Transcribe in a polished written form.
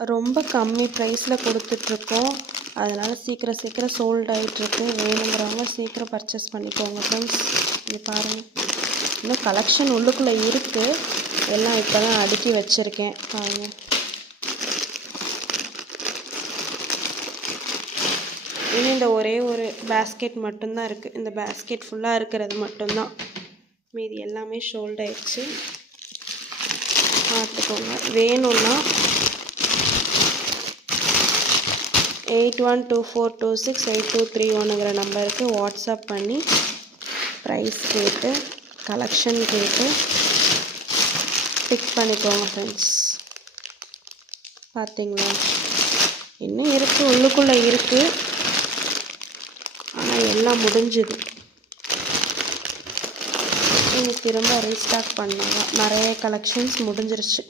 ரொம்ப கம்மி ப்ரைஸில் கொடுத்துட்ருக்கோம். அதனால் சீக்கிரம் சோல்ட் ஆகிட்டுருக்கு. வேணுங்கிறவங்க சீக்கிரம் பர்ச்சேஸ் பண்ணிக்கோங்க ஃப்ரெண்ட்ஸ். இது பாருங்கள், இன்னும் கலெக்ஷன் உள்ளுக்குள்ளே இருக்குது. எல்லாம் இப்போ தான் அடுக்கி வச்சுருக்கேன் பாருங்கள். இன்னும் இந்த ஒரே ஒரு பேஸ்கெட் மட்டும்தான் இருக்குது. இந்த பேஸ்கெட் ஃபுல்லாக இருக்கிறது மட்டும்தான். மீதி எல்லாமே ஷோல்ட் ஆயிடுச்சு. பார்த்துக்கோங்க. வேணும்னா 8124268231ங்கிற நம்பருக்கு வாட்ஸ்அப் பண்ணி ப்ரைஸ் கேட்டு கலெக்ஷன் கேட்டு பிக் பண்ணிக்கோங்க ஃப்ரெண்ட்ஸ். பார்த்தீங்களா, இன்னும் இருக்குது, உள்ளுக்குள்ளே இருக்குது. ஆனால் எல்லாம் முடிஞ்சுது. இனி திரும்ப ரீஸ்டாக் பண்ணலாம். நிறைய கலெக்ஷன்ஸ் முடிஞ்சிருச்சு.